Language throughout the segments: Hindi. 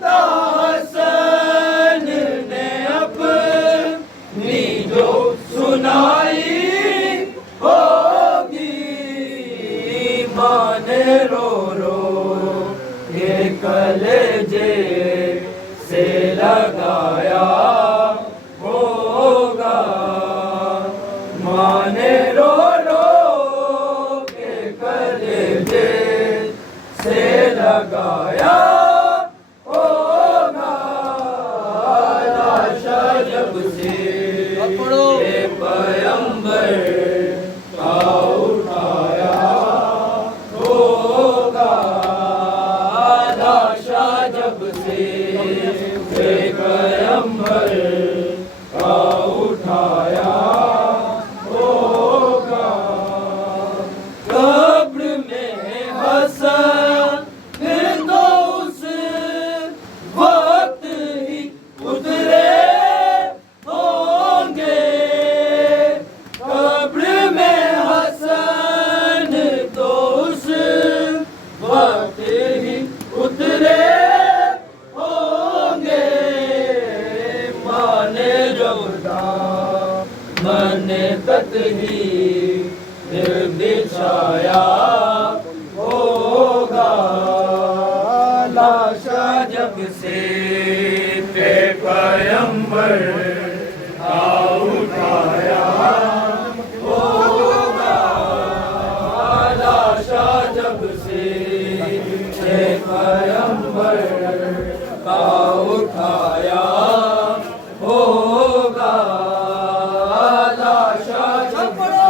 दास्तां हसन से पैगंबर का उठाया होगा। कब्र में हसन तो उस वक्त ही उतरे होंगे। कब्र में हसन तो उस वक्त ही उतरे होंगे। माने जबदा मन तक ही बिछाया होगा। लाशा जब से पैगंबर का उठाया होगा। लाशा जब से पैगंबर का उठाया होगा। लाशा जब से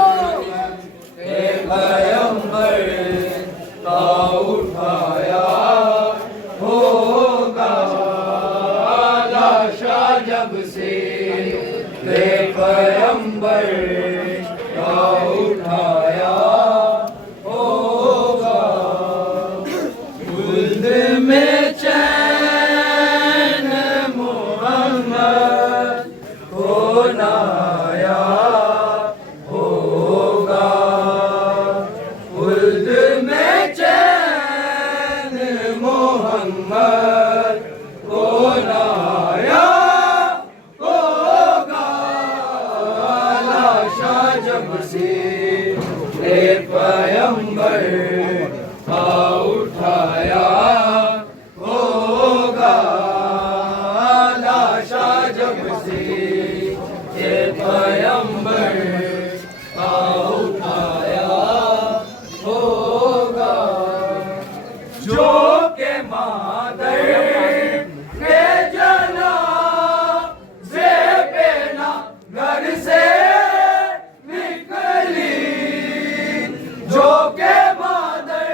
पैगंबर का उठाया होगा। लाशा जब से पैगंबर का उठाया होगा। खुल्द में चैन मोहम्मद को नाया होगा। खुल्द में चैन मोहम्मद को नाया होगा। लाशा जब से पैगंबर का उठाया होगा। लाशा जब से पैगंबर का उठाया होगा। जो के मादर के जनाज़े पे ना घर से निकली। जो के मादर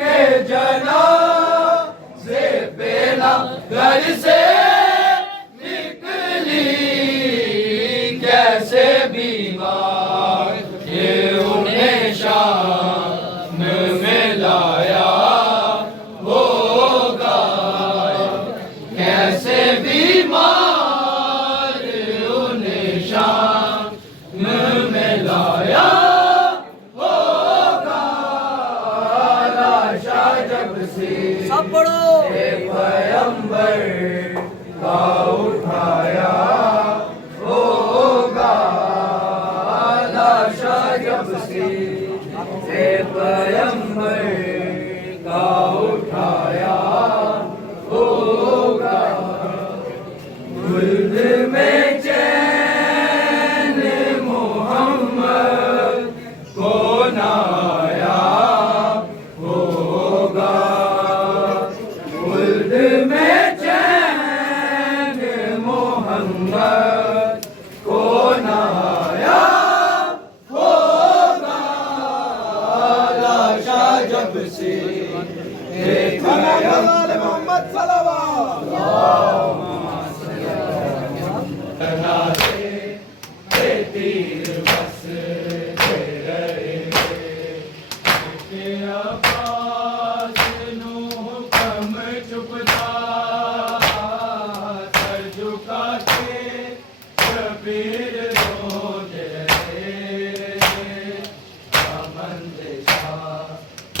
के जनाज़े पे ना घर से निकली। कैसे बीमार ये उन्हें शाम में लाया होगा। कैसे बीमार उन्हें शाम में लाया होगा। लाशा जब से सब पढ़ो। पैगंबर का उठाया होगा। लाशा जब से पैगंबर का उठाया होगा। खुल्द में चैन मोहम्मद को नाया होगा। खुल्द में चैन मोहम्मद को नाया होगा। लाशा जब से मोहम्मद तीर बस रहे के आवाज़ नो कम चुपता। सर झुका के शबीर रोते रहे। मंदिशा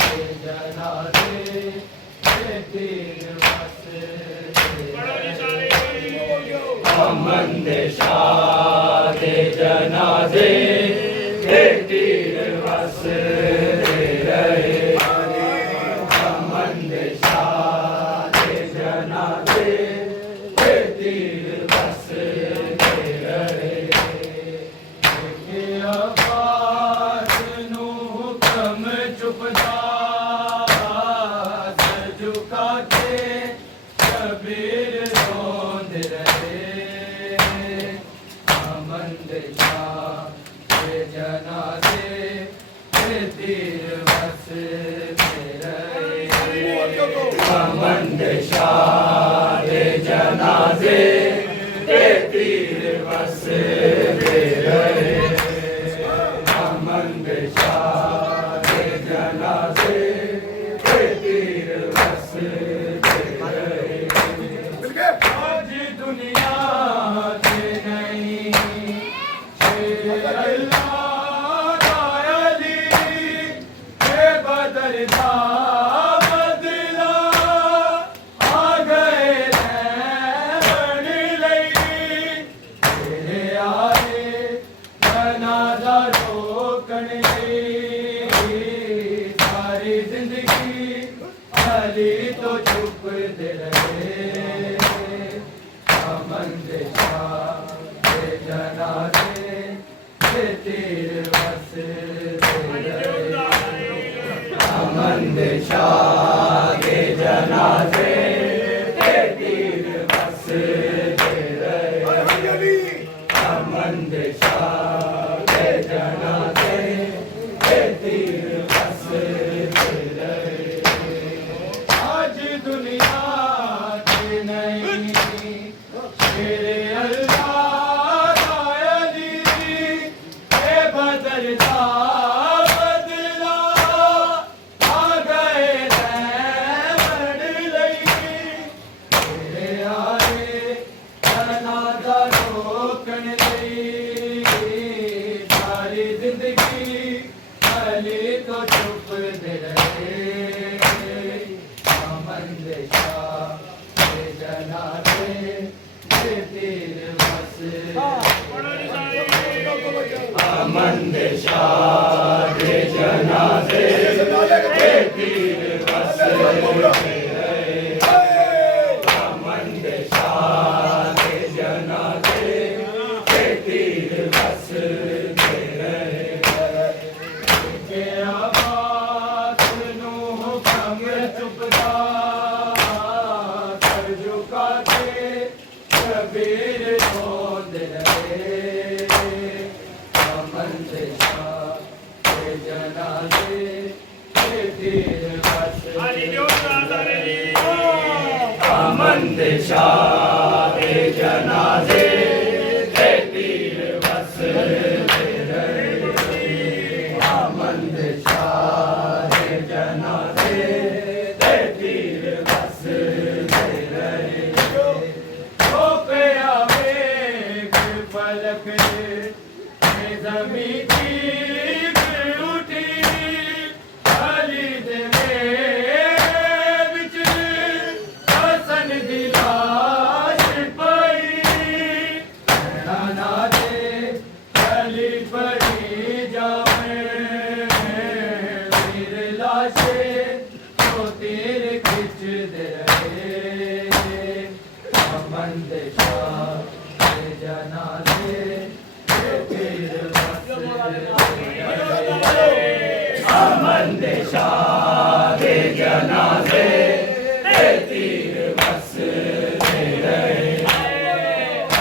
के जनाज़े तीर बस मंदिशा के जनाज़े तीर बस रहे। मंदिशा के जनाज़े तीर बस रहे। आवाज़ नो कम चुपता। सर झुका के शबीर रोंद रहे। मंदिशा के जनाज़े जनाजे तीर बस आमंद शाह जनाजे तीर बस आमंद शाह जनाजे तीर बस के आवाज़ नू हुक्म चुपदा कर झुका के कबीर रोंद रहे आमंद शाह जनाजे तीर बस आमंद शाह जनाजे तीर बस आमंद शाह जनाजे तीर बस ओ पे आवेग पलक ज़मीं चीख उठी अली दे विच हसन दी लाश पई नाना दे अली पड़ी जावे वीर लाशे तो तीर खिंच दे रहे आमंद शाह जनाजे तीर बस आमंद शाह जनाजे तीर बस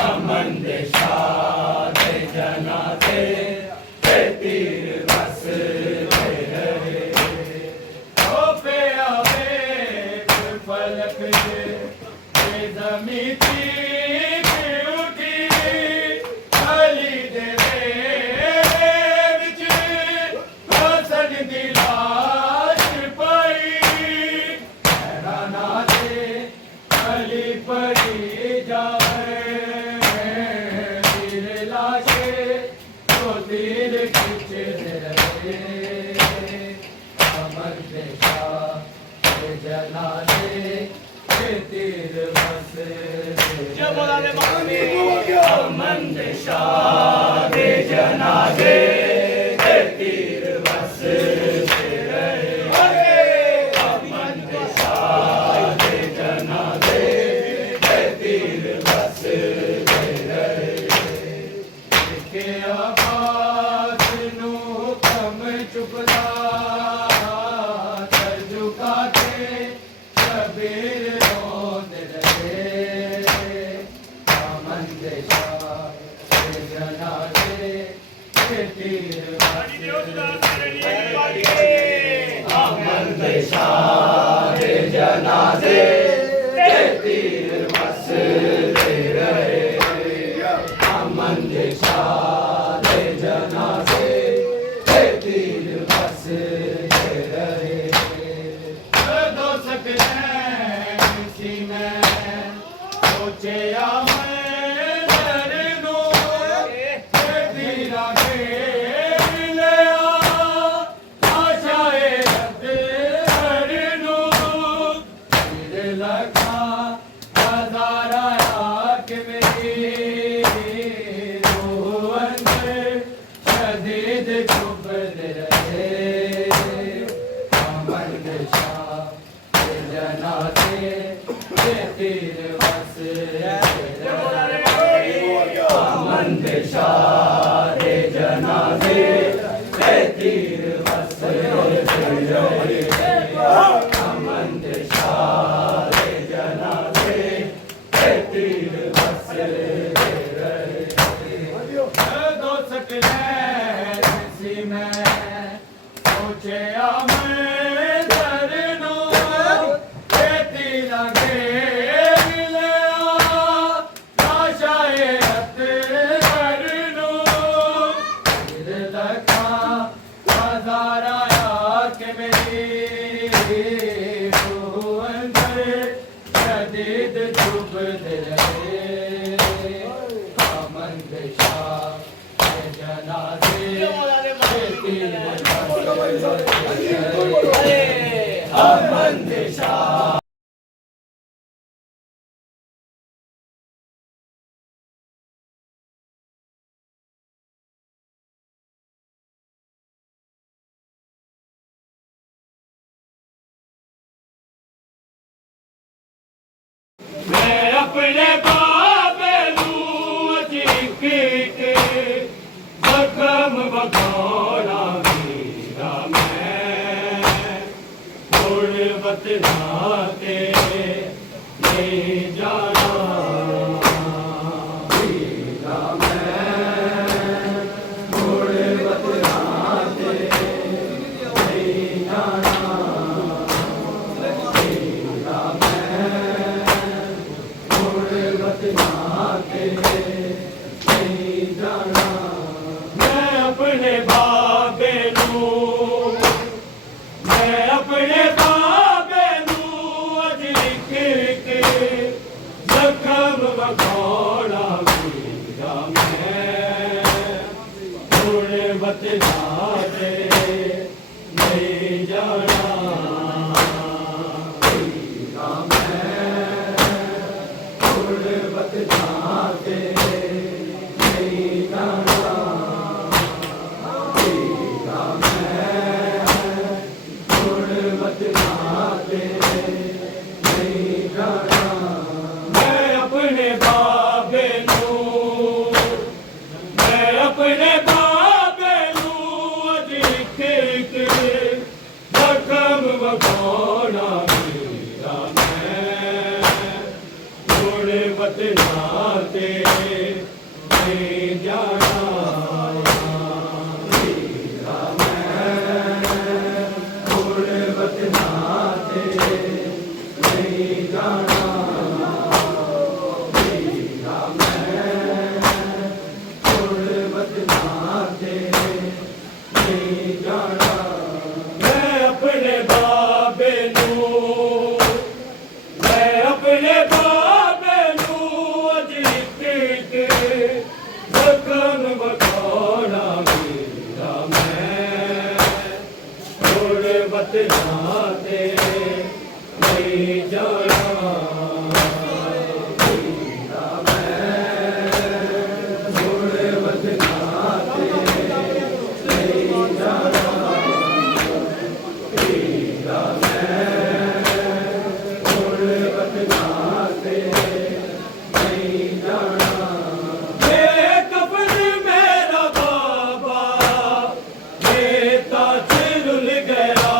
आमंद शाह जनाजे तीर बस ओ पे आवेग पलक ज़मीं चीख उठी अली दे विच हसन दी लाश पई नाना दे अली पड़ी जावे वीर लाशे तो तीर खिंच दे रहे आमंद शाह जनाजे तीर बस आमंद शाह जनाजे तीर बस आमंद शाह जनाजे तीर बस के आवाज़ नू हुक्म चुपदा कर झुका के कबीर रोंद रहे आमंद शाह जनाजे तीर आमंद शाह जनाजे तीर बस आमंद शाह जनाजे तीर बस दो सकते सी मैं सोचे मैं दर्दो तीरा के लिया आशाए हरनो तीर लगा हजारा के मेरी रूह अंदर शदीद चुभ रहे आमंद शाह जनाजे तीर बस आमंद शाह जनाजे तीर बस आमंद शाह जनाजे तीर बस दो सकते सी मैं सोचे मैं दर्दो तीरा के शदीद चुभ रहे आमंद शाह जनाजे आमंद शाह मैं अपने बाबे नूं अजीक के जख्म बखाना वीरा मैं हुण वतना ते नहीं जाना वीरा मैं हुण वतना ते नहीं जाना वीरा मैं हुण वतना ते नहीं जाना मैं अपने बाबे नूं मैं अपने बाबे नूं अज लिख के जख्म वखाना वीरा मैं हुण वतना ते नहीं जाना वीरा मैं हुण वतना ते नहीं जाना वीरा मैं हुण वतना ते नहीं जाना मैं अपने बाबे नूं मैं अपने बाबे नूं अज लिख के जख्म वखाना वीरा मैं हुण वतना ते नहीं जाना वीरा मैं हुण वतना ते नहीं जाना वीरा मैं हुण वतना ते नहीं जाना मैं अपने बाबे नूं मैं अपने बाबे नूं अज लिख के जख्म वखाना वीरा मैं हुण वतना ते नहीं जाना वीरा मैं हुण वतना ते नहीं जाना वीरा मैं हुण वतना ते नहीं जाना बेकफन मेरा बाबा बेता चिरुल गया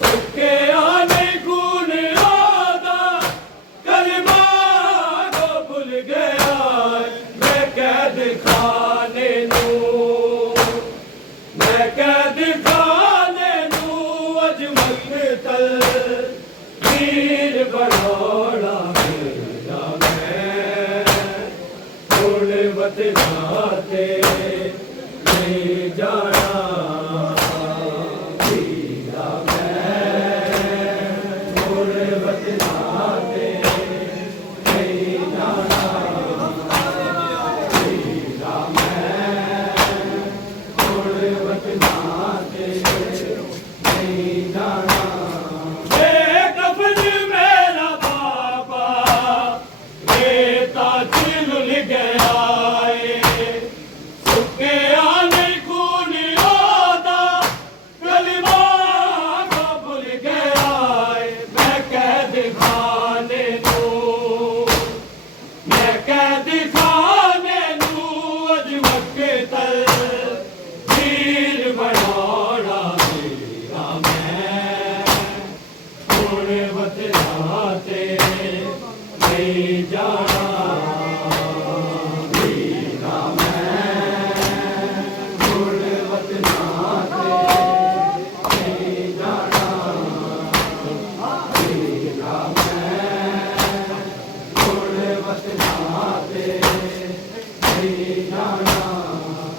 सुखे आने खून आदा कलमा को भूल गया मैं कैद खाने नूं मैं कैद खाने नूं अज मकतल वीर बनौड़ा वीरा मैं हुण वतना ते नहीं जाना वीरा मैं हुण वतना ते नहीं जाना वीरा मैं हुण वतना ते नहीं जाना बेकफन मेरा बाबा बेता चिरुल गया सुखे आने खून आदा कलमा को भूल गया मैं कैद खाने नूं मैं कैद खाने नूं अज मकतल वीर बनौड़ा वीरा मैं हुण वतना ते नहीं जाना वीरा मैं हुण वतना ते नहीं जाना वीरा मैं हुण वतना ते नहीं जाना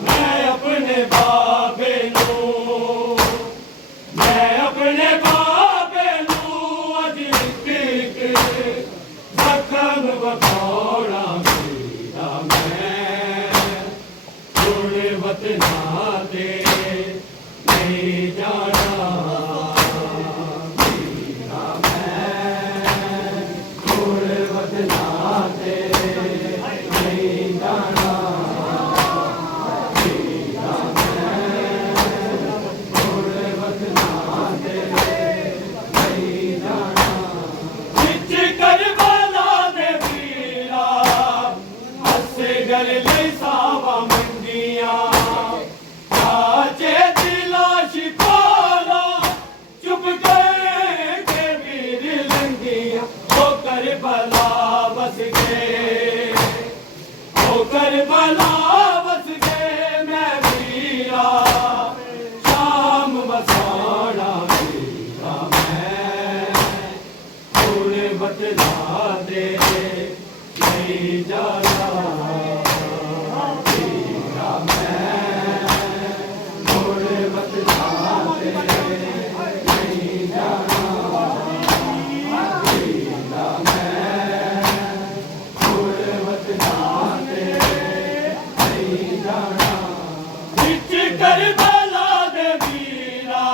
मैं अपने बाबे नूं मैं अपने बाबे नूं अज लिख के जख्म वखाना वीरा मैं हुण वतना ते नहीं जाना वीरा मैं हुण वतना ते नहीं जाना वीरा मैं हुण वतना ते नहीं जाना। करबला बस गए, ओ करबला बस गए मैं वीरा, शाम बसाना वीरा मैं, थोड़े बतला दे नहीं जाना वीरा मैं, थोड़े बतला दे नहीं जाना वीरा मैं, थोड़े बतला दे नहीं जाना। विच करबला दे वीरा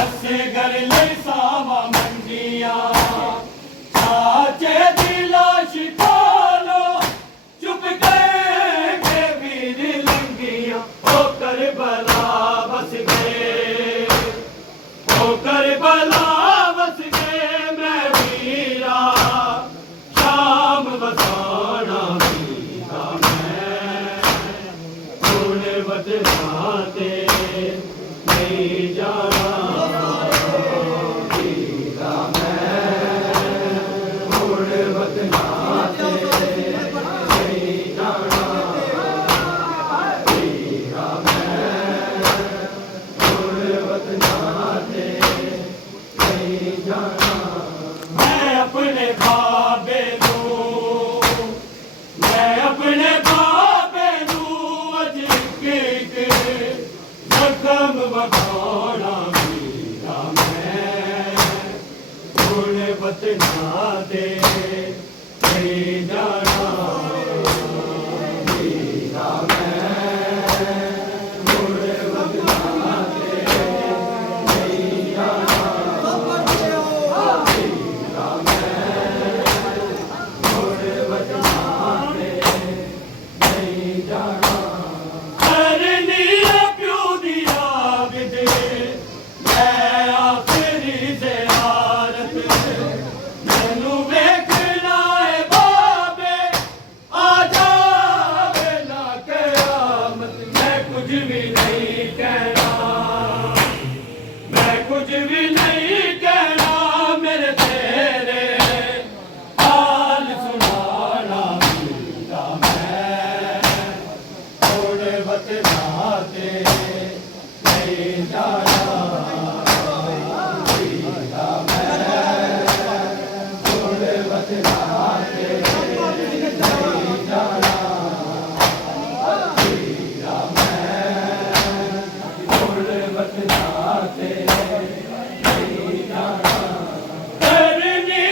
असगर ले सावा मंडियां, साचे दी लाश खोलो चुप करेंगे वीर लंगियां, ओ करबला बस गए, ओ करबला बस गए मैं वीरा, शाम बसाना वीरा मैं, थोड़े बतलाते नहीं जाना वीरा मैं, थोड़े बतलाते नहीं जाना वीरा मैं, थोड़े बतलाते नहीं जाना। मैं अपने बाबे नूं, मैं अपने बाबे नूं अज एक जख्म वखाना वीरा मैं, थोड़े बतलाते नहीं जाना वीरा मैं, थोड़े बतलाते नहीं जाना वीरा मैं, थोड़े बतलाते नहीं जाना। करनी प्यो दिया विदे मैं आखिरी ज़ियारत, मैनू वेखना है बाबे आ जावे ना क़यामत, मैं कुछ भी नहीं कहना, मैं कुछ भी नहीं कहना मेरे तेरे हाल सुनाना वीरा मैं, थोड़े बतलाते नहीं जाना वीरा मैं, थोड़े बतलाते नहीं जाना वीरा मैं, थोड़े बतलाते नहीं जाना। करनी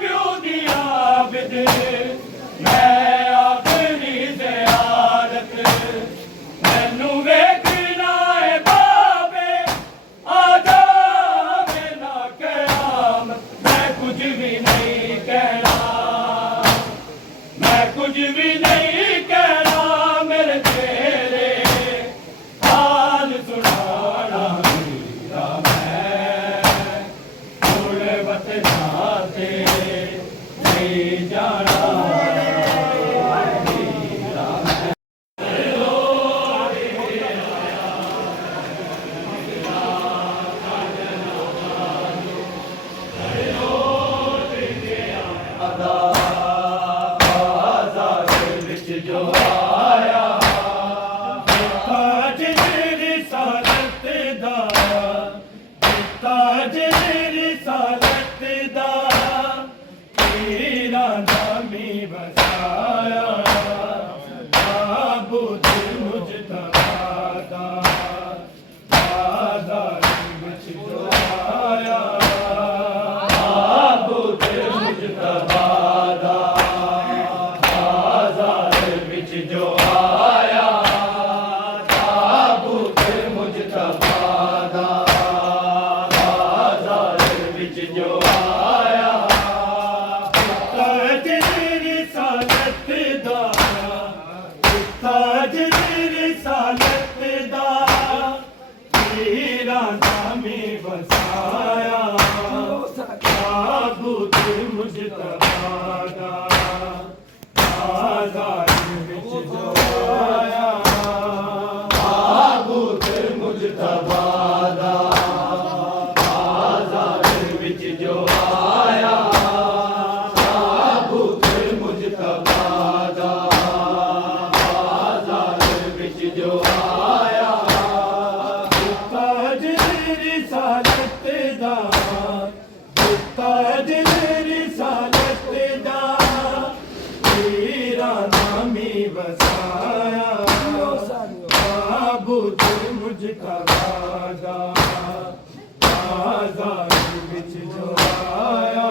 प्यो दिया विद मैं आखिरी ज़ियारत, मैनू वेखना है बाबे आ जावे ना क़यामत, मैं कुछ भी नहीं कहना, मैं कुछ भी नहीं कहना मेरे तेरे हाल सुनाना वीरा मैं, थोड़े बतलाते नहीं जाना वीरा मैं। बाज़ार विच जो आया ताज रिसालत दा, ताज रिसालत दा तेरा नामी बसाया, ताबूत मुजतबा दा बाज़ार विच जो आया, ताबूत मुजतबा दा बाज़ार विच जो आया, ताबूत मुजतबा दा बाज़ार विच जो आया, ताज रिसालत दा बसाया ताबूत मुझका वादा बाजार विच जो आया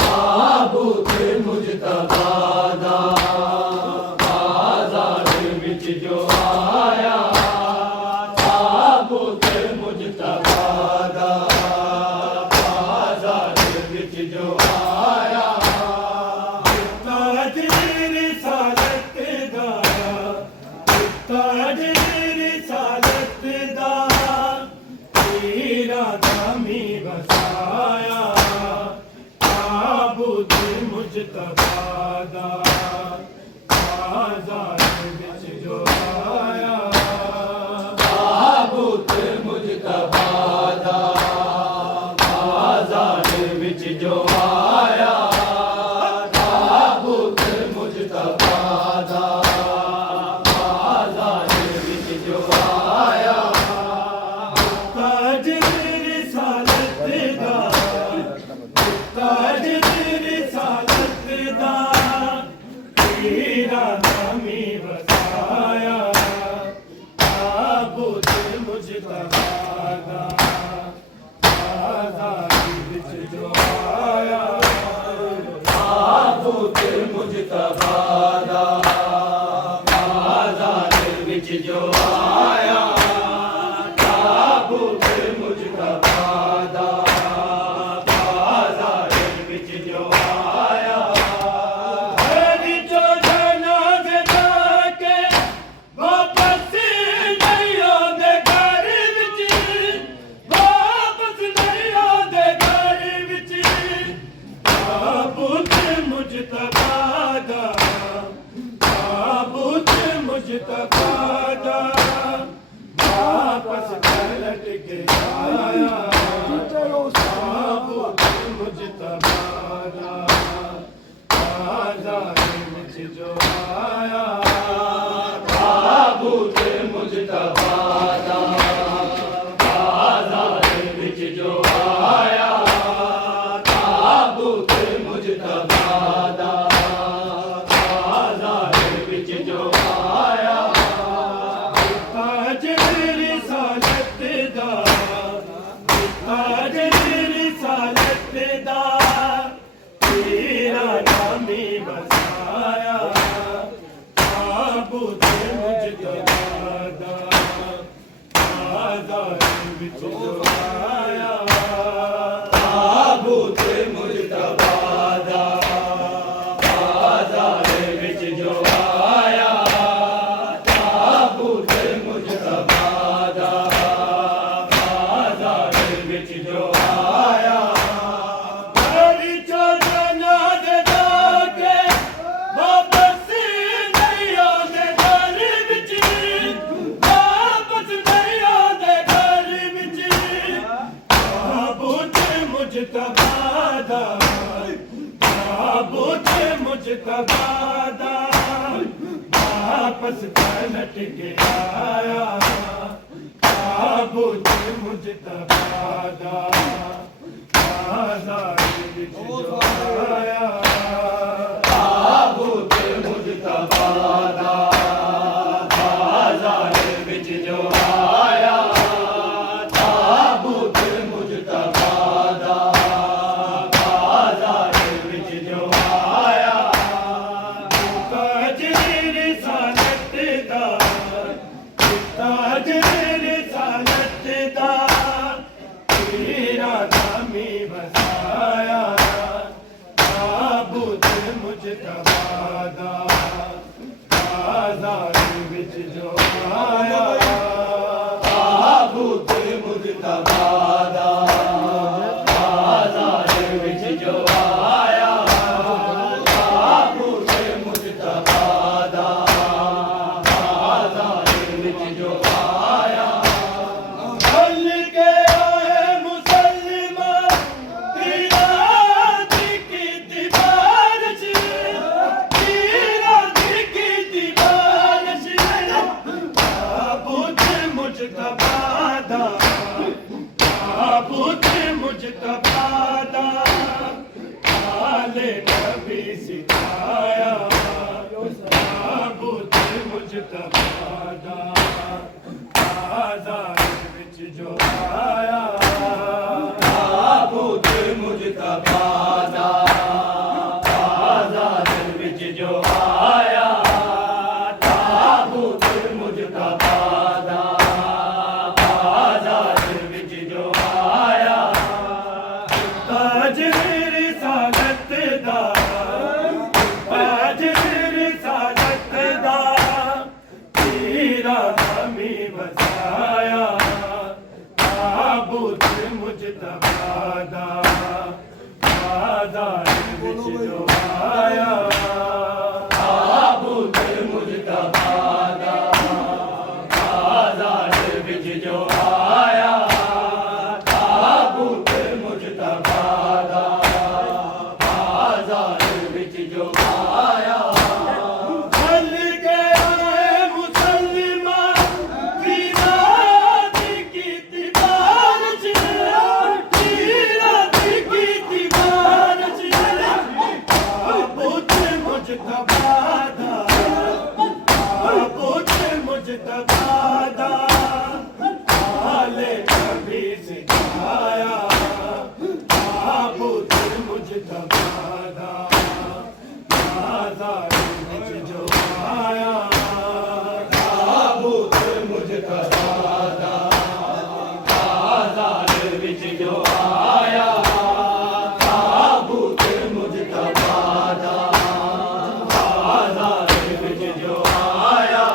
ताबूत मुझका वादा बाजार विच जो आया ताबूत मुझका वादा बाजार विच जो आया ताज रिसालत दा ताज रिसालत दा तेरा दामी बसाया ताबूत मुजतबा दा बाजार विच जो आया ताबूत मुझका वादा बाजार विच जो आया ताबूत मुझका वादा बाजार विच जो आया ताज रिसालत दा ताज रिसालत दा तेरा नामी बसाया ताबूत मुजतबा दा बाजार विच जो आया ताबूत मुझका वादा बाजार विच जो आया ताबूत मुझका वादा बाजार विच जो आया मेरी जो जनाज़े जाके वापस नहीं आंदे घर विच वापस नहीं आंदे घर विच ताबूत मुजतबा दा ताबूत मुजतबा दा वापस पलट के आया ताबूत मुजतबा दा बाजार विच जो आया ताबूत मुझका वादा बाजार विच जो आया ताबूत मुझका वादा बाजार विच जो आया ताज रिसालत दा ताज रिसालत दा तेरा नामी बसाया ताबूत मुजतबा दा बाजार विच जो आया ताबूत मुझका वादा बाजार विच जो आया ताबूत मुझका वादा बाजार विच जो आया मेरी जो जनाज़े जाके वापस नहीं आंदे घर विच वापस नहीं आंदे घर विच ताबूत मुजतबा दा ताबूत मुजतबा दा वापस पलट के आया ताबूत मुजतबा दा बाजार विच जो आया ताबूत मुझका वादा बाजार विच जो आया ताबूत मुझका वादा बाजार विच जो आया ताज रिसालत दा ताज रिसालत दा तेरा नामी बसाया ताबूत मुजतबा दा बाजार विच जो आया ताबूत मुझका वादा बाजार विच जो आया ताबूत मुझका वादा बाजार विच जो आया चल के आए मुसलमान तेरा की दीवार से तेरा की दीवार से ताबूत मुजतबा दा ताबूत मुजतबा दा आले नबी सिखाया जो आया ताबूत मुजतबा दा बाजार विच जो आया ताज मेरी सालत दा ताज मेरी सालत दा तेरा नामी बसाया ताबूत मुजतबा दा बाजार विच जो आया ताबूत मुजतबा दा बाजार विच जो आया ताबूत मुजतबा दा बाजार विच जो आया चल गया है मुसलमान की रात की दीवार की रात की दीवार ताबूत मुजतबा दा ताबूत मुजतबा दा आले नबी सिखाया ताबूत मुजतबा दा बाजार विच जो आया ताबूत मुजतबा दा बाजार विच जो आया ताबूत मुजतबा दा बाजार विच जो आया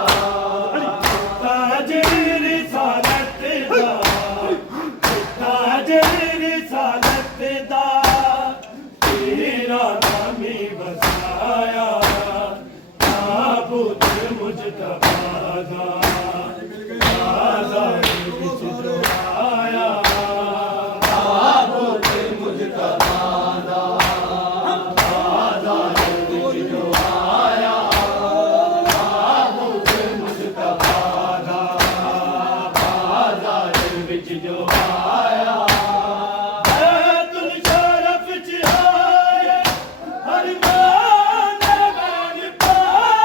ताज रिसालत दा ताज रिसालत दा तेरा नामी बसाया ताबूत मुजतबा दा बाजार विच जो आया ताबूत मुजतबा दा बाजार विच जो आया ताबूत मुजतबा दा बाजार विच जो आया तुम शरफ च आए हर मान बन पाए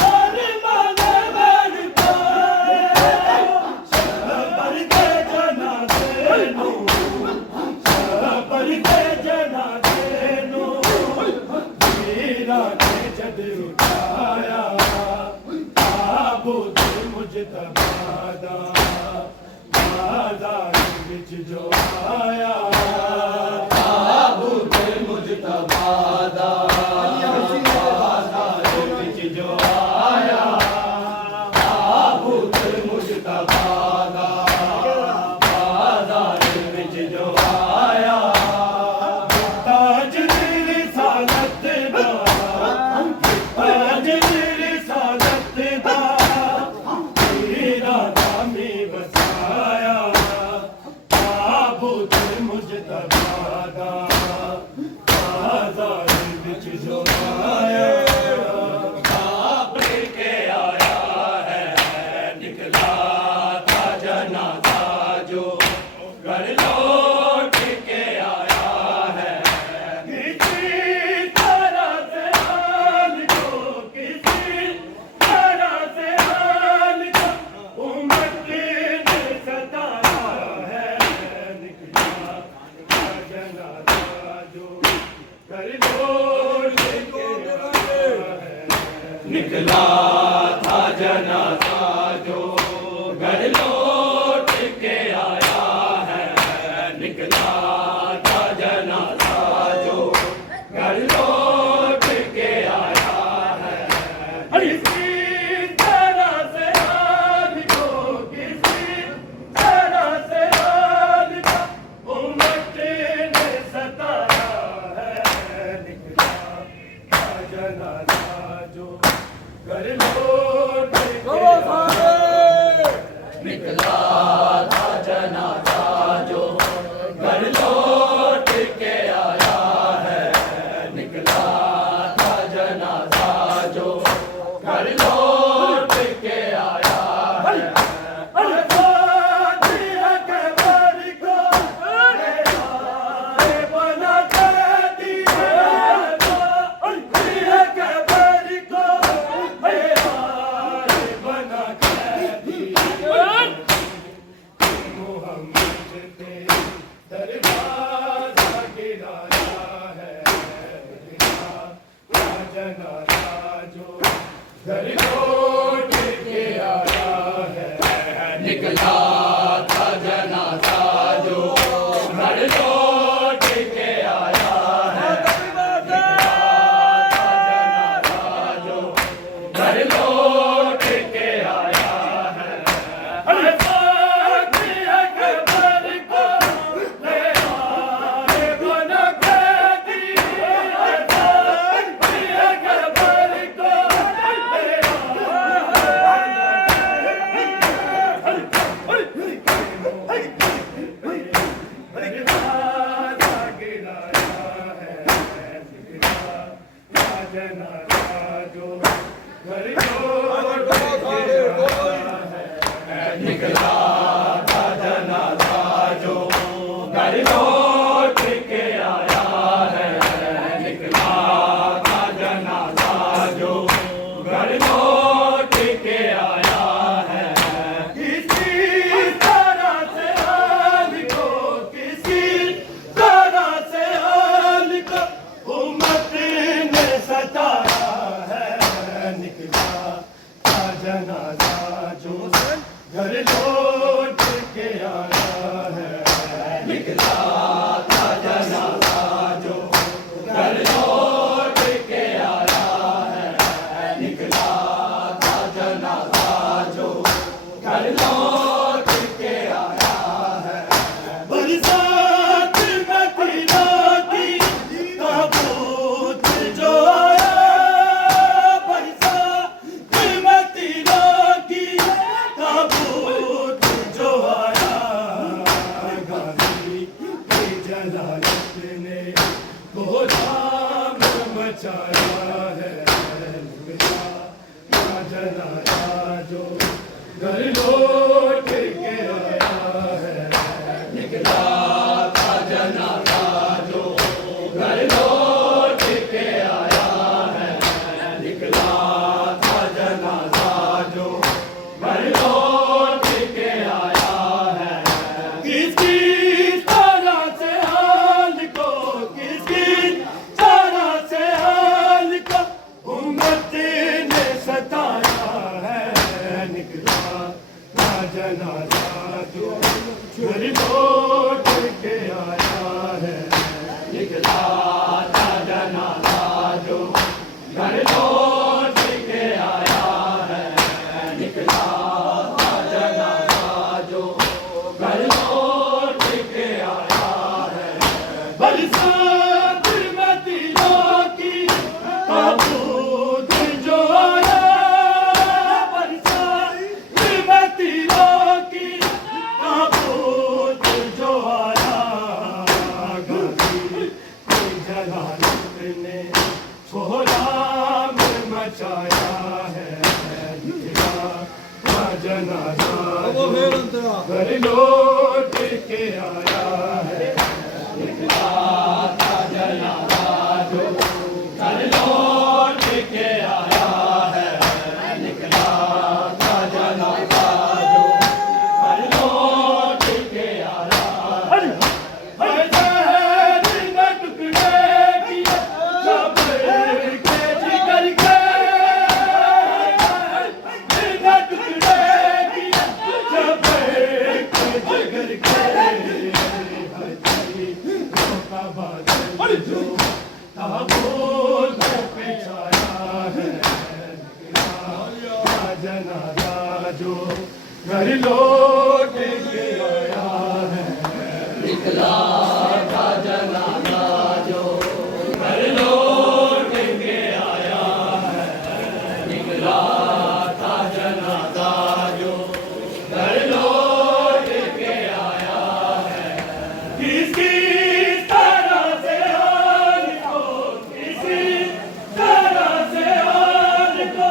हर मान बन पाए सबर के जनाजे नो सबर के जनाजे नो मेरा के जद उठाया ताबूत मुजतबा दा बाजार विच जो आया ताबूत मुजतबा दा बाजार विच जो आया ताबूत मुजतबा दा बाजार विच जो आया ताज तेरी सालत दा ताज तेरी सालत दा तेरा नामी बसाया ताबूत मुजतबा दा बाजार विच जो आया आपके के आया है निकला था जनाजा जो घर लौट के आया है किसी तरह से हाल को किसी तरह से हाल को उम्मत ने सताया है निकला जनाजा जो कर लौट के आया है निकला था जनाजा जो घर लौट के आया है निकला था जनाजा जो घर लौट के आया है किसी तरह से हाल को किसी तरह से हाल को उम्मत ने सताया है निकला जनाजा जो घर लौट के आया निकला था जनाजा जो घर लौट के आया है निकला था जनाजा जो घर लौट के आया है बना कर दिया जनाजा जो घर लौट के आया है। निकला था जनाजा जो घर लौट के आया है। घर लौट के आया है। निकला था जनाजा जो घर लौट के आया है। निकला था जनाजा जो घर लौट के आया है। किसी तरह से हाल को, किसी तरह से हाल को उम्मत ने सताया है। निकला था जनाजा जो घर लौट के आया है। निकला था जनाजा जो घर लौट के आया है। निकला था जनाजा जो घर लौट के आया है। बरसात मदीना की ताबूत जो आया। बरसात मदीना की ताबूत जो आया। गाजी की जलालत ने गोदाम मचाया है। निकला था जनाजा जो घर लौट के आया है। निकला था जनाजा जो घर लौट के आया है। निकला था जनाजा जो घर लौट के आया है। किसी तरह से हाल को, किसी तरह से हाल को उम्मत ने सताया है। निकला था जनाजा जो घर लौट के आया है। निकला था जनाजा जो घर लौट के आया है। निकला था जनाजा जो घर लौट के आया है। बरसात मदीना की ताबूत जो आया। बरसात मदीना की ताबूत जो आया। गाजी की जलालत ने कोहराम मचाया है। निकला था जनाजा जो घर लौट के आया है। निकला था जनाजा जो घर लौट के आया है। निकला था जनाजा जो घर लौट के आया है। जहर न टुकड़े किए सब्र के जिगर के। न टुकड़े किए सब्र के जिगर के। का बादल जो ताबूत पे छाया है। निकला था जनाजा जो घर लौट के आया है। निकला था जनाजा जो घर लौट के आया है। निकला था जनाजा जो घर लौट के आया है। किसी तरह से हाल को, किसी तरह से हाल को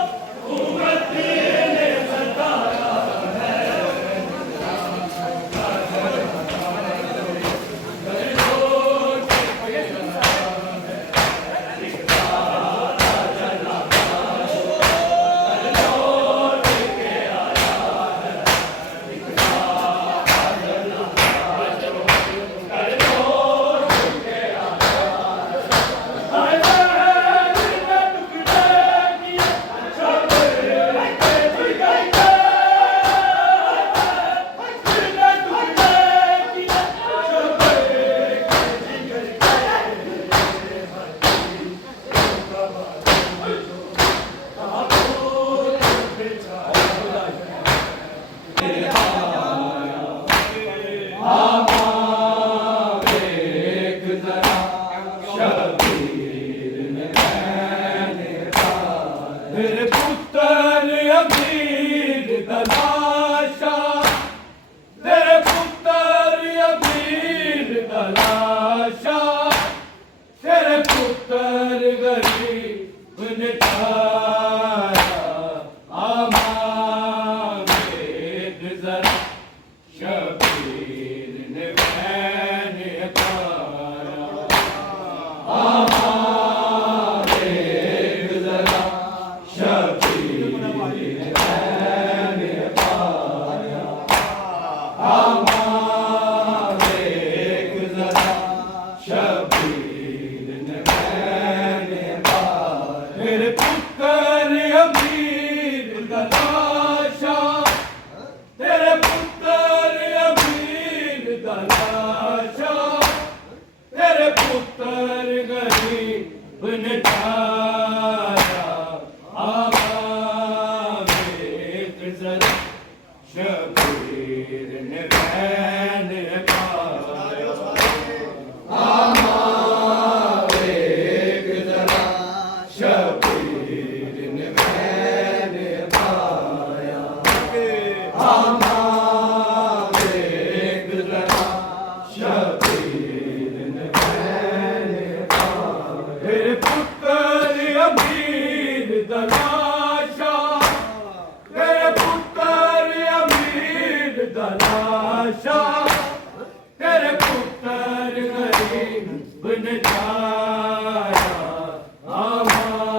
उम्मत ने सताया है। गरीब ने छाया आमांगे जरा शबीर ने मैंने पाया आमांगे जरा शबीर ने मैंने पाया आमांगे जरा शबीर ने मैंने पाया मेरे पुत्र अमीर दलाशा तेरे पुत्र अमीर दलाशा तेरे पुत्र गरीब ने छाया आमांगे जरा शबीर ने मैंने पाया आमांगे जरा शबीर ने मैंने पाया आमांगे जरा शबीर ने मैंने पाया तेरे पुत्र अमीर दलाशा तेरे पुत्र अमीर दलाशा तेरे पुत्र गरीब ने छाया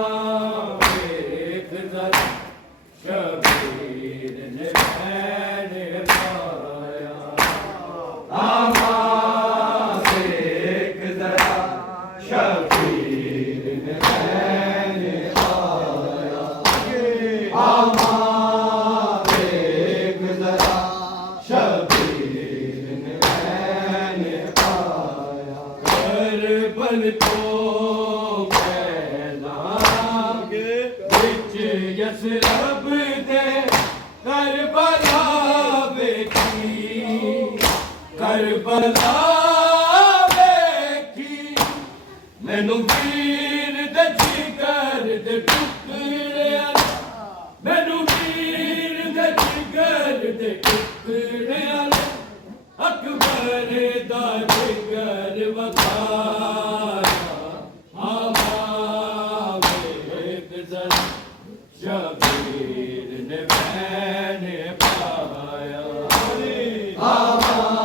आमांगे जरा शबीर ने मैंने पाया आमांगे जरा शबीर ने मैंने पाया आमांगे जरा शबीर ने मैंने पाया करबल को कैलाम बिच यसरब दे करबला बेखी करबला बेखी मैनू वीर दे जिगर दे टुकड़े मैनू वीर दे जिगर दे टुकड़े अकबर दा जिगर वखाया आमांगे जरा शबीर ने मैंने पाया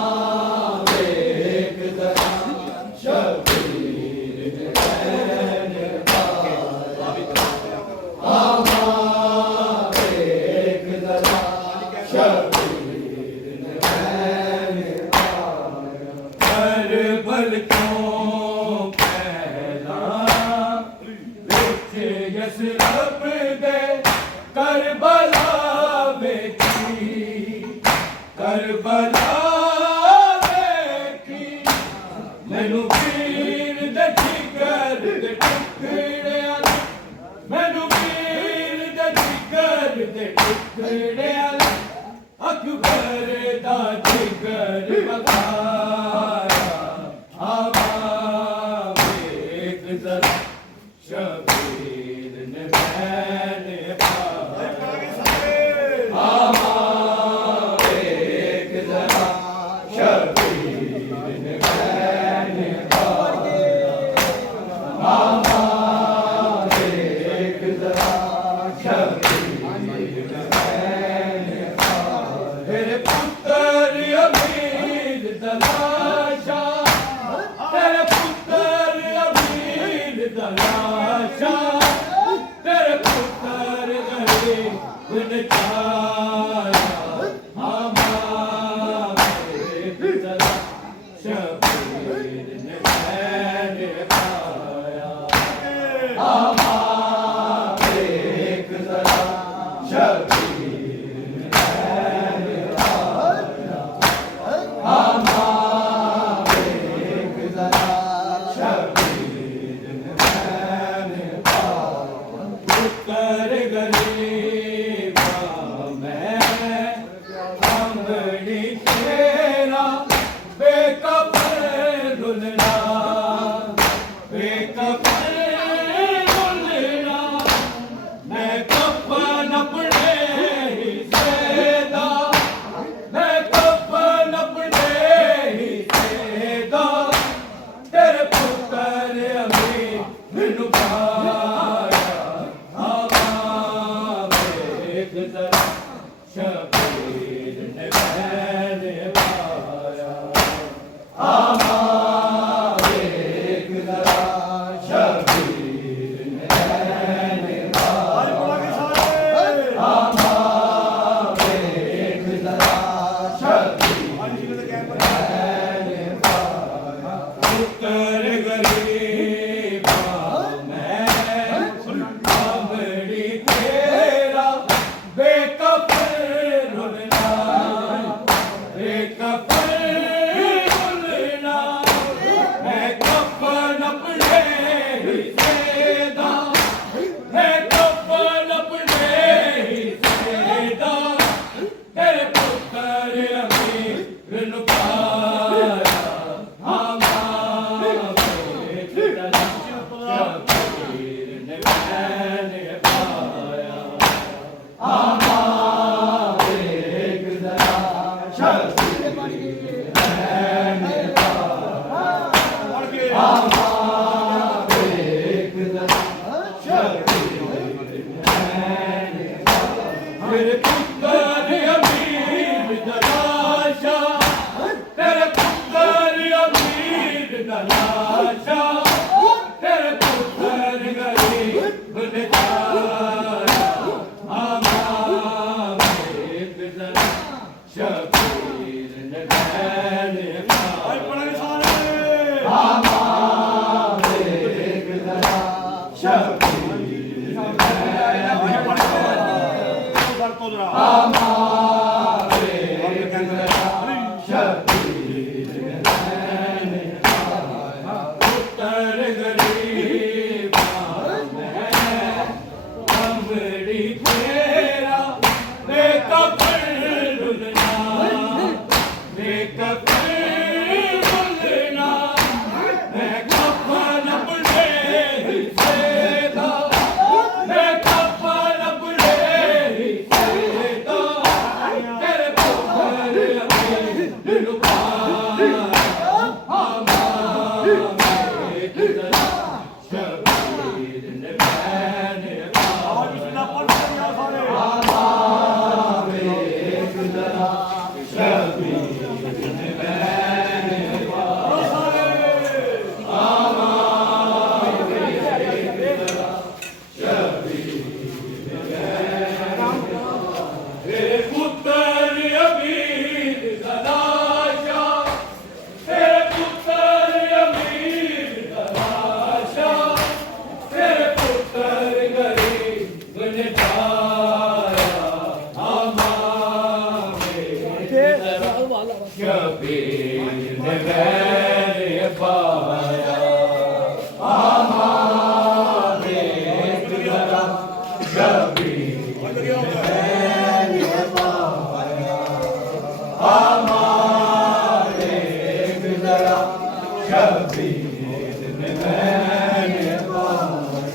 आमांगे जरा शबीर ने मैंने पाया आमांगे जरा शबीर ने मैंने पाया करबल को पहला बिच यसरब दे करबला बेखी करबला बेखी मैनू वीर दे जिगर दे टुकड़े मैनू वीर दे जिगर दे टुकड़े अकबर दा जिगर वखाया आमांगे जरा शबीर ने मैंने पाया आमांगे जरा शबीर ने मैंने पाया आमांगे जरा शबीर ने मैंने पाया तेरे पुत्र अमीर दलाशा तेरे पुत्र अमीर दलाशा तेरे पुत्र गरीब ने छाया आमांगे जरा शबीर ने मैंने पाया आमांगे जरा शबीर ने मैंने पाया आमांगे जरा शबीर ने मैंने पाया पुत्र गरीब मैं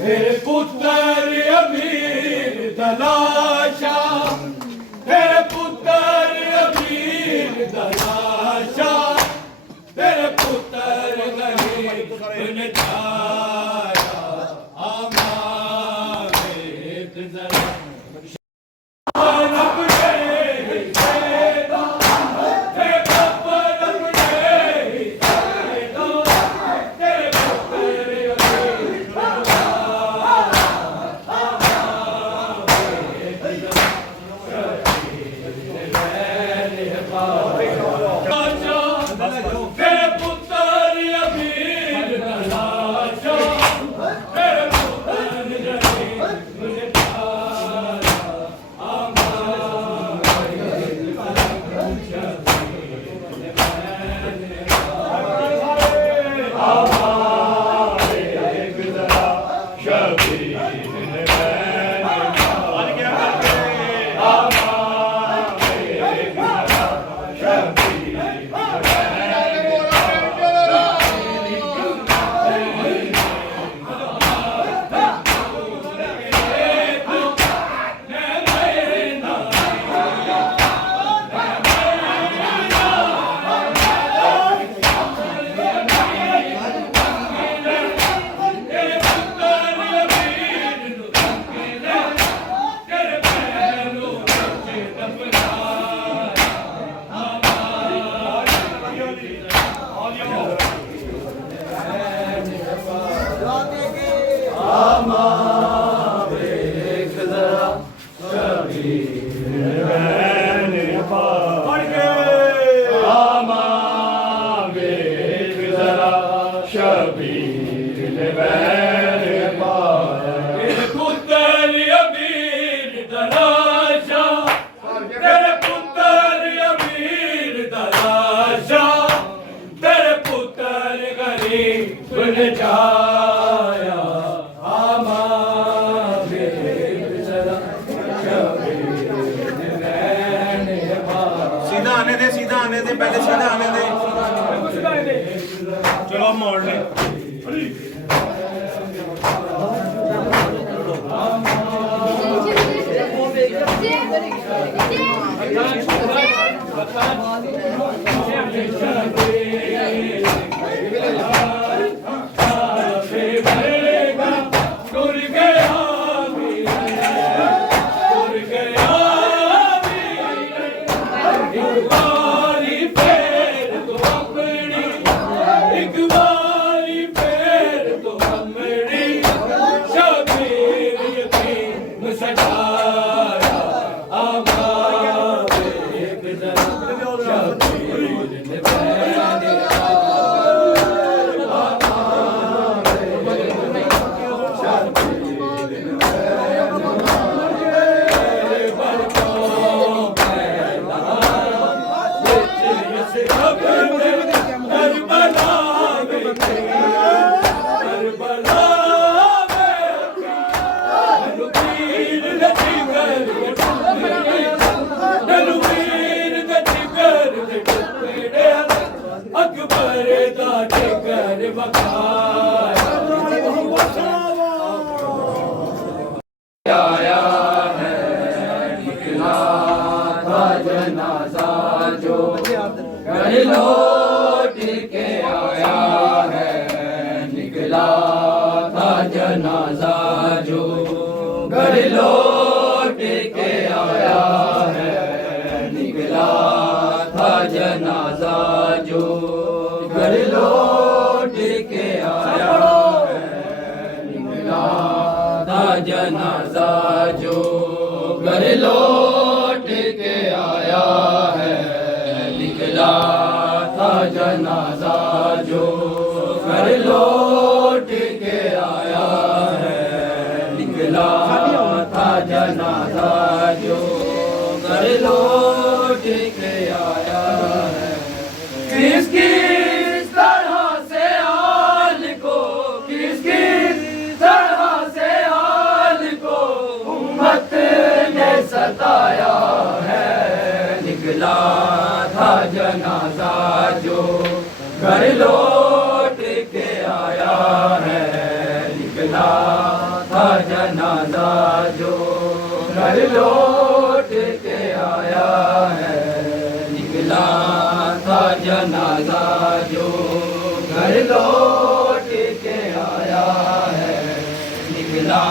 मेरे पुत्र अमीर तलाशा तेरे पुत्र अमीर तलाशा तेरे पुत्र गरीब ने जाया हमारे जरा शबीर ने मैंने सीधा आने दे पहले सीधा आने दे चलो मोड़ ले गया आया है निकला था जनाजा जो घर लौट के आया है निकला था जनाजा जो घर लौट के आया है निकला था जनाजा जो घर लौट के आया है निकला था जनाजा जो घर लौट के आया है निकला था जनाजा जो घर लौट के आया है निकला था जनाजा जो घर लौट के आया है किस किस तरह से हाल को किस किस तरह से हाल को उम्मत ने सताया है निकला था जनाजा जो घर लौट के आया है निकला था जनाजा जो घर लौट के आया है निकला था जनाजा जो घर लौट के आया है निकला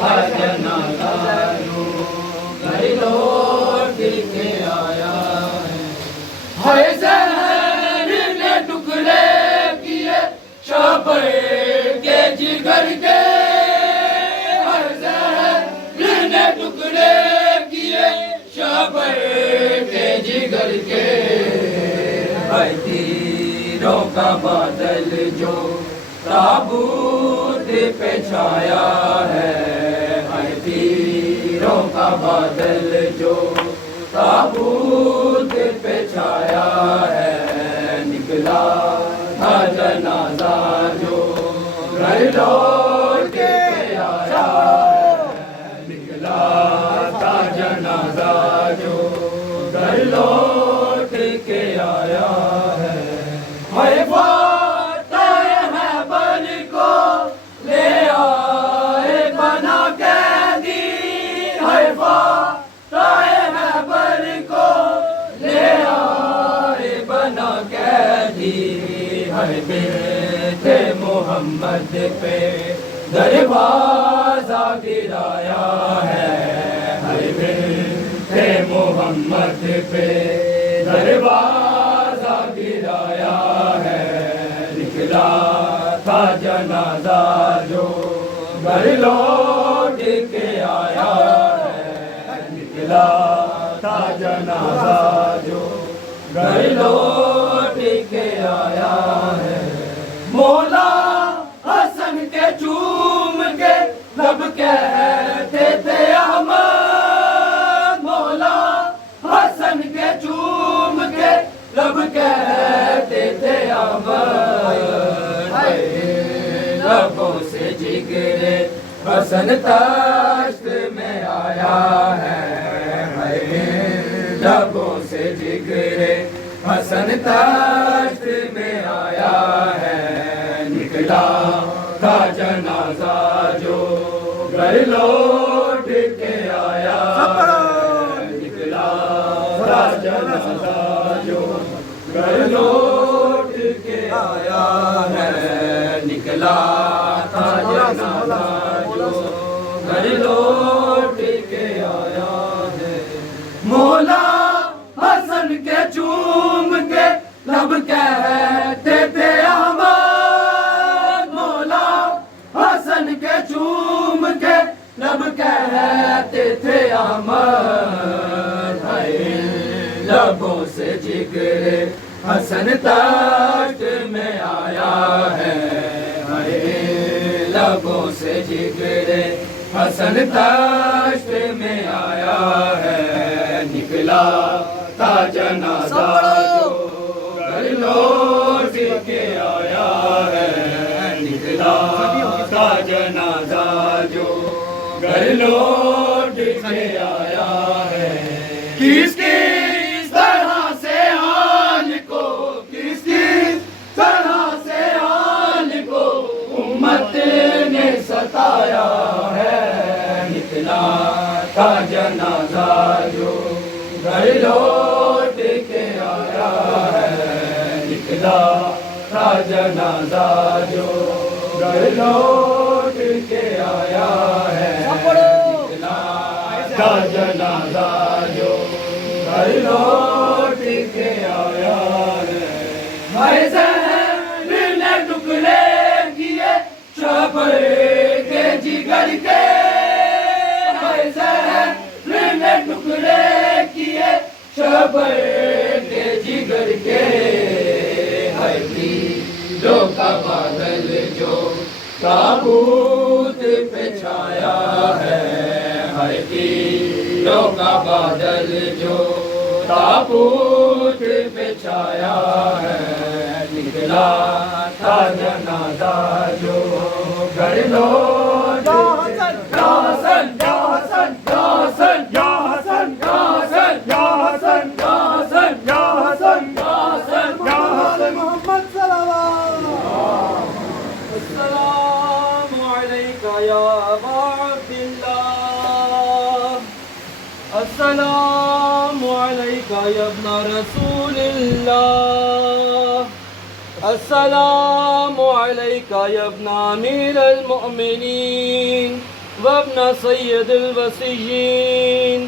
था जनाजा जो घर लौट के आया है हाय जहर ने टुकड़े किए शाबर के जिगर के हाय जहर ने टुकड़े किए शाबर के जिगर के हाय तीरों का बादल जो ताबूत पे छाया है हाय तीरों का बादल जो ताबूत पे छाया है निकला था जनाजा जो घर लौट के आया है निकला था जनाजा जो घर लौट के आया है हाय फातह हैबर को ले आए बना कैदी हाय फातह हैबर को ले आए बना कैदी हाय बेटे मोहम्मद पे दरवाजा गिराया है हाय बेटे मोहम्मद पे दरवाजा गिराया है निकला था जनाजा जो घर लौट के आया है निकला था जनाजा जो घर लौट के आया है मौला हसन के चूम के लब कहते थे अहमद मौला हसन के चूम के लब कहते थे अहमद लबों से जिगरे हसन तश्त में आया है लबों से जिगरे हसन तश्त में आया है निकला था जनाजा जो घर लौट के आया है निकला था जनाजा जो घर लौट के आया है निकला था जनाजा जो घर लौट के आया है मौला हसन के चूम के लब कहते थे अहमद मौला हसन के चूम के लब कहते थे अहमद हाय लबों से जिगरे हसन तश्त में आया है हाय लबों से जिगरे हसन तश्त में आया है निकला था जनाजा जो घर लौट के आया है निकला था जनाजा जो घर लौट के आया है किस किस तरह से हाल को किस किस तरह से हाल को उम्मत ने सताया है निकला था जनाजा जो घर लौट के आया है, निकला था जनाजा जो घर लौट के आया है, निकला था जनाजा जो घर लौट के आया है। भाई ज़हन ने टुकड़े किए शापर के जिगर के, भाई ज़हन ने टुकड़े किए शापर के जिगर के, है पीरों का बादल जो ताबूत पे छाया है, पीरों का बादल जो ताबूत पे छाया है, निकला था जनाजा जो घर लौट या हसन या हसन या हसन या हसन या हसन या हसन या हसन या हसन या हसन या हसन या हसन मोहम्मद सल्लल्लाहु अस्सलामु अलैका या अबा अब्दुल्लाह, अस्सलामु अलैका या इब्न रसूलिल्लाह, अस्सलामु अलैका या इब्न अमीरुल मुअमिनीन व इब्न सय्यिदिल वसिय्यीन,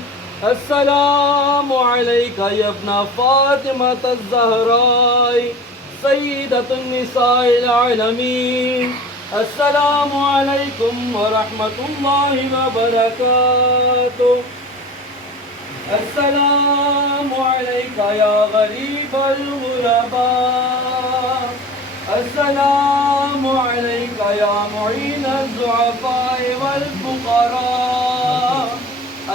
अस्सलामु अलैका या इब्न फातिमतुज़ ज़हरा सय्यिदतुन निसाइल आलमीन, अस्सलामु अलैकुम व रहमतुल्लाहि व बरकातुहू, अस्सलामु अलैका या गरीबल गुरबा, अस्सलामु अलैका या मुईनज़ ज़ुअफ़ाए वल फ़ुक़रा,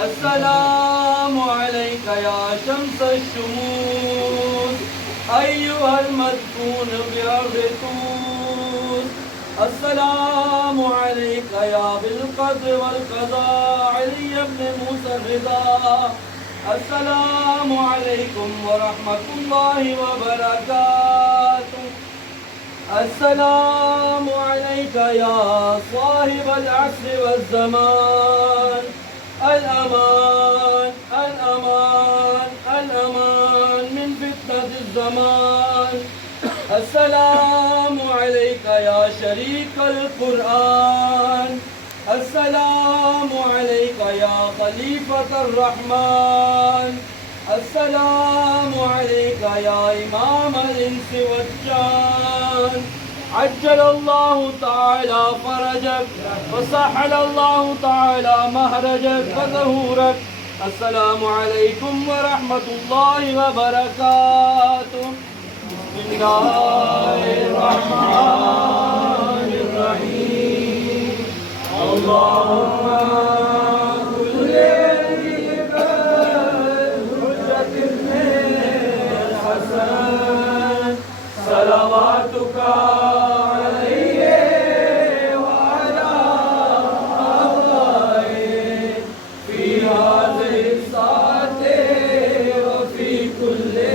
अस्सलामु अलैका या शम्सश शुमूस अय्युहल मदफ़ून बिअर्ज़ि तूस, अस्सलामु अलैका या बिल क़द्र वल क़ज़ा अली इब्न मूसा रिज़ा, अस्सलामु अलैकुम व रहमतुल्लाहि व बरकातुहू, अस्सलामु अलैका या साहिबल अस्र वज़्ज़मान, अल अमान अल अमान अल अमान मिन फितनतिज़ ज़मान, अस्सलामु अलैका या शरीकल कुरआन, अस्सलामु अलैका या खलीफतर रहमान, अस्सलामु अलैका या इमामल इंसी वज्जान, अज्जलल्लाहु तआला फरजक व सहलल्लाहु तआला महरजक व ज़हूरक, अस्सलामु अलैकुम व रहमतुल्लाहि व बरकातुहू। बिस्मिल्लाहिर्रहमानिर्रहीम, अल्लाहुम्मा कुल्ले हुज्जतिल हसन सलावातुका अलैहि व अला आबाए फी हाज़िहि साते व फी कुल्ले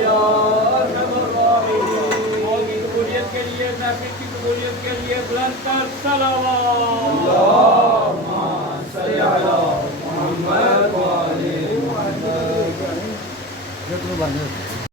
या अरहमर राहिमीन। और की कबूलियत के लिए, नाफिक की कबूलियत के लिए बुलंद कर सलावत। अल्लाहुम्मा सल्ली अला मुहम्मद व आले मुहम्मद।